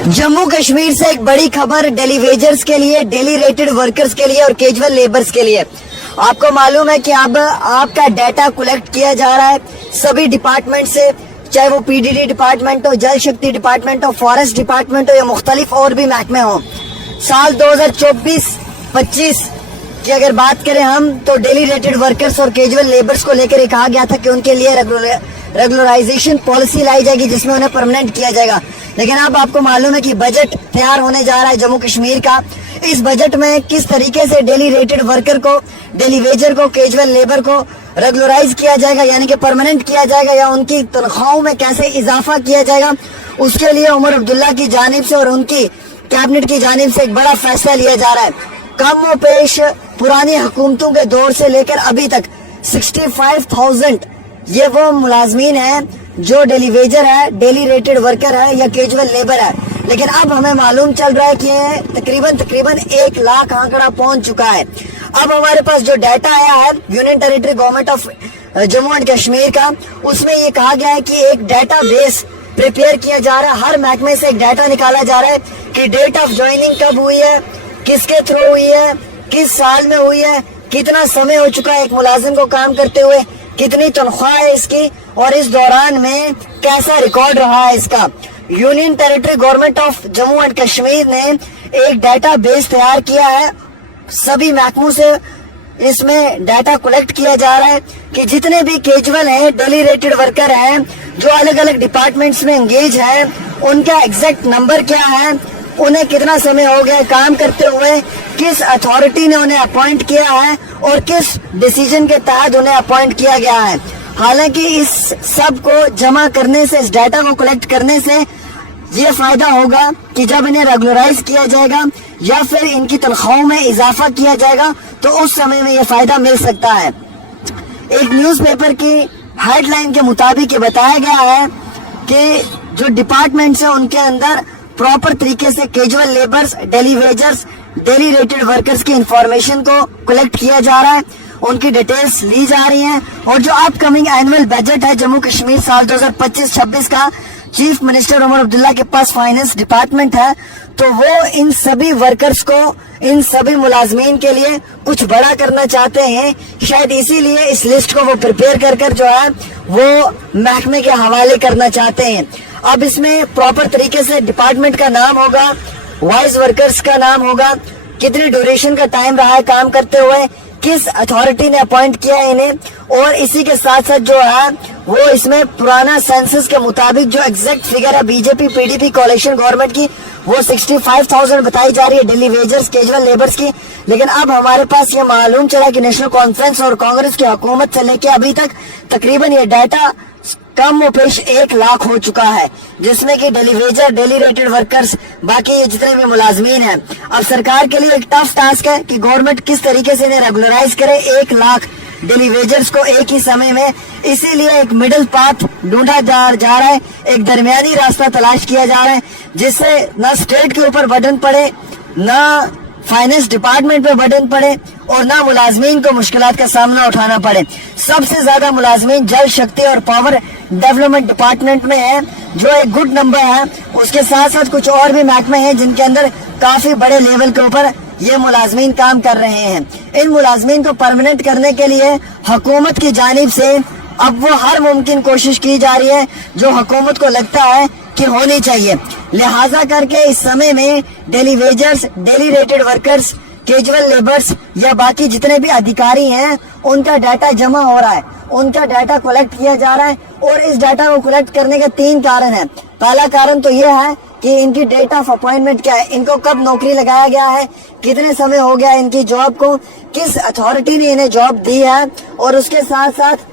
जम्मू कश्मीर से एक बड़ी खबर डेली वेजर्स के लिए, डेली रेटेड वर्कर्स के लिए और कैजुअल लेबर्स के लिए। आपको मालूम है कि अब आपका डाटा कलेक्ट किया जा रहा है सभी डिपार्टमेंट से, चाहे वो पीडीडी डिपार्टमेंट हो, जल शक्ति डिपार्टमेंट हो, फॉरेस्ट डिपार्टमेंट हो या मुख्तलिफ और भी महकमे हो। साल 2024-25 की अगर बात करें हम तो डेली रेटेड वर्कर्स और कैजुअल लेबर्स को लेकर कहा गया था कि उनके लिए रेगुलराइजेशन पॉलिसी लाई जाएगी जिसमें उन्हें परमानेंट किया जाएगा। लेकिन अब आपको मालूम है कि बजट तैयार होने जा रहा है जम्मू कश्मीर का। इस बजट में किस तरीके से डेली रेटेड वर्कर को, डेली वेजर को, कैजुअल लेबर को रेगुलराइज किया जाएगा यानी कि परमानेंट किया जाएगा या उनकी तनख्वाहों में कैसे इजाफा किया जाएगा, उसके लिए उमर अब्दुल्ला की जानिब से और उनकी कैबिनेट की जानिब से एक बड़ा फैसला लिया जा रहा है। कम व पेश पुरानी हुकूमतों के दौर से लेकर अभी तक 65,000 ये वो मुलाजमीन है जो डेली वेजर है, डेली रेटेड वर्कर है या कैजुअल लेबर है। लेकिन अब हमें मालूम चल रहा है कि तकरीबन 1 लाख आंकड़ा पहुंच चुका है। अब हमारे पास जो डाटा आया है union territory government of Jammu and Kashmir का, उसमें ये कहा गया है कि एक डाटा बेस प्रिपेयर किया जा रहा है। हर महकमे से एक डाटा निकाला जा रहा है कि डेट ऑफ ज्वाइनिंग कब हुई है, किसके थ्रू हुई है, किस साल में हुई है, कितना समय हो चुका है एक मुलाजिम को काम करते हुए, कितनी तनख्वाह है इसकी और इस दौरान में कैसा रिकॉर्ड रहा है इसका। Union territory government of Jammu and Kashmir ने एक डाटा बेस तैयार किया है। सभी महकमों से इसमें डाटा कलेक्ट किया जा रहा है कि जितने भी कैजुअल हैं, डेली रेटेड वर्कर हैं, जो अलग अलग डिपार्टमेंट्स में एंगेज हैं, उनका एग्जैक्ट नंबर क्या है, उन्हें कितना समय हो गया काम करते हुए, किस अथॉरिटी ने उन्हें अपॉइंट किया है और किस डिसीजन के तहत उन्हें अपॉइंट किया गया है। हालांकि इस सब को जमा करने से, इस डाटा को कलेक्ट करने से ये फायदा होगा कि जब इन्हें रेगुलराइज किया जाएगा या फिर इनकी तनख्वाहों में इजाफा किया जाएगा तो उस समय में ये फायदा मिल सकता है। एक न्यूज़पेपर की हेडलाइन के मुताबिक ये बताया गया है कि जो डिपार्टमेंट्स है उनके अंदर प्रॉपर तरीके से casual labours, daily wagers, daily rated workers की इंफॉर्मेशन को कलेक्ट किया जा रहा है, उनकी डिटेल्स ली जा रही हैं। और जो अपकमिंग एनुअल बजट है जम्मू कश्मीर साल 2025-26 का, चीफ मिनिस्टर उमर अब्दुल्ला के पास फाइनेंस डिपार्टमेंट है, तो वो इन सभी वर्कर्स को, इन सभी मुलाजमीन के लिए कुछ बड़ा करना चाहते हैं। शायद इसीलिए इस लिस्ट को वो प्रिपेयर कर जो है वो महकमे के हवाले करना चाहते हैं। अब इसमें प्रॉपर तरीके से डिपार्टमेंट का नाम होगा, वाइस वर्कर्स का नाम होगा, कितनी ड्यूरेशन का टाइम रहा है काम करते हुए, किस अथॉरिटी ने अपॉइंट किया है इन्हें, और इसी के साथ साथ जो है वो इसमें पुराना सेंसस के मुताबिक जो एग्जैक्ट फिगर है बीजेपी पीडीपी कोalition गवर्नमेंट की, वो 65,000 बताई जा रही है डेली वेजर्स, कैजुअल लेबर्स की। लेकिन अब हमारे पास ये मालूम चला कि नेशनल कॉन्फ्रेंस और कांग्रेस की हुकूमत से लेके अभी तक तकरीबन ये डाटा कम व पेश 1 लाख हो चुका है, जिसमें कि daily Vaser, daily rated workers, बाकी ये जितने भी मुलाजमीन हैं। अब सरकार के लिए एक टफ टास्क है कि गवर्नमेंट किस तरीके से इन्हें रेगुलराइज करे 1 लाख डेली वेजर्स को एक ही समय में। इसीलिए एक मिडिल पाथ ढूंढा जा रहा है, एक दरमियानी रास्ता तलाश किया जा रहा है जिससे न स्टेट के ऊपर बर्डन पड़े, न फाइनेंस डिपार्टमेंट पे बर्डन पड़े और ना मुलाजमीन को मुश्किलात का सामना उठाना पड़े। सबसे ज्यादा मुलाजमीन जल शक्ति और पावर डेवलपमेंट डिपार्टमेंट में है, जो एक गुड नंबर है। उसके साथ साथ कुछ और भी महकमे हैं जिनके अंदर काफी बड़े लेवल के ऊपर ये मुलाजमीन काम कर रहे हैं। इन मुलाजमीन को परमानेंट करने के लिए हुकूमत की जानिब से अब वो हर मुमकिन कोशिश की जा रही है जो हुकूमत को लगता है कि होनी चाहिए। लिहाजा करके इस समय में daily wagers, daily rated workers, casual labours या बाकी जितने भी अधिकारी हैं उनका डाटा जमा हो रहा है, उनका डाटा कलेक्ट किया जा रहा है। और इस डाटा को कलेक्ट करने के 3 कारण हैं। पहला कारण तो यह है कि इनकी डेट ऑफ अपॉइंटमेंट क्या है, इनको कब नौकरी लगाया गया है, कितने समय हो गया इनकी जॉब को, किस अथॉरिटी ने इन्हें जॉब दी है, और उसके साथ साथ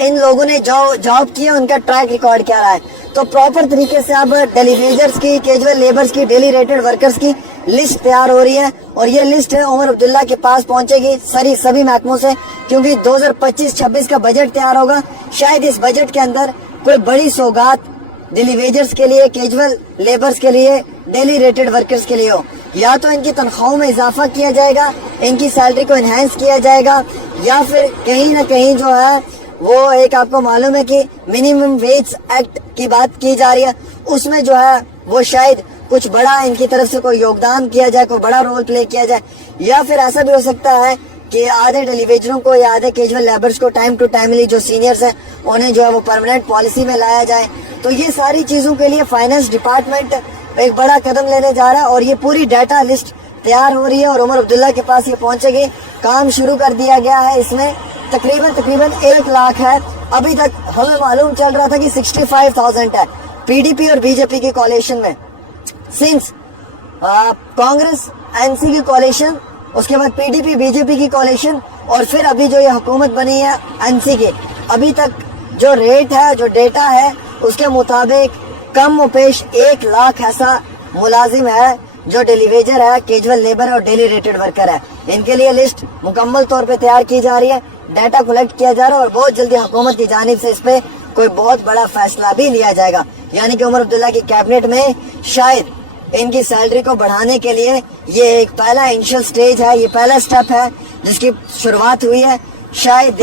इन लोगों ने जो जॉब की है उनका ट्रैक रिकॉर्ड क्या रहा है। तो प्रॉपर तरीके से अब डेली वेजर्स की, कैजुअल लेबर्स की, डेली रेटेड वर्कर्स की लिस्ट तैयार हो रही है और ये लिस्ट है उमर अब्दुल्ला के पास पहुंचेगी सभी महकमों से, क्योंकि 2025-26 का बजट तैयार होगा। शायद इस बजट के अंदर कोई बड़ी सौगात डेली वेजर्स के लिए, कैजुअल लेबर्स के लिए, डेली रेटेड वर्कर्स के लिए हो। या तो इनकी तनख्वाहों में इजाफा किया जाएगा, इनकी सैलरी को एनहांस किया जाएगा, या फिर कहीं ना कहीं जो है वो एक आपको मालूम है कि मिनिमम वेज एक्ट की बात की जा रही है, उसमें जो है वो शायद कुछ बड़ा इनकी तरफ से कोई योगदान किया जाए, कोई बड़ा रोल प्ले किया जाए, या फिर ऐसा भी हो सकता है कि आधे डेलीवेजरों को या आधे कैजुअल लेबर्स को टाइम टू टाइमली जो सीनियर्स हैं उन्हें जो है वो परमानेंट पॉलिसी में लाया जाए। तो ये सारी चीजों के लिए फाइनेंस डिपार्टमेंट एक बड़ा कदम लेने जा रहा है और ये पूरी डाटा लिस्ट तैयार हो रही है और उमर अब्दुल्ला के पास ये पहुंचेगी। काम शुरू कर दिया गया है, इसमें तकरीबन 1 लाख है। अभी तक हमें मालूम चल रहा था कि 65,000 है पीडीपी और बीजेपी की कोalition में। सिंस कांग्रेस एनसी की कोalition, उसके बाद पीडीपी बीजेपी की कोalition और फिर अभी जो ये हुकूमत बनी है एनसी की, अभी तक जो रेट है, जो डेटा है, उसके मुताबिक कम पेश 1 लाख ऐसा मुलाजिम है जो डेलीवेजर है, कैजुअल लेबर और डेली रेटेड वर्कर है। इनके लिए लिस्ट मुकम्मल तौर पे तैयार की जा रही है, डाटा कलेक्ट किया जा रहा है और बहुत जल्दी हुकूमत की जानिब से इस पे कोई बहुत बड़ा फैसला भी लिया जाएगा। यानी कि उमर अब्दुल्ला की कैबिनेट में शायद इनकी सैलरी को बढ़ाने के लिए ये एक पहला इनिशियल स्टेज है, ये पहला स्टेप है जिसकी शुरुआत हुई है। शायद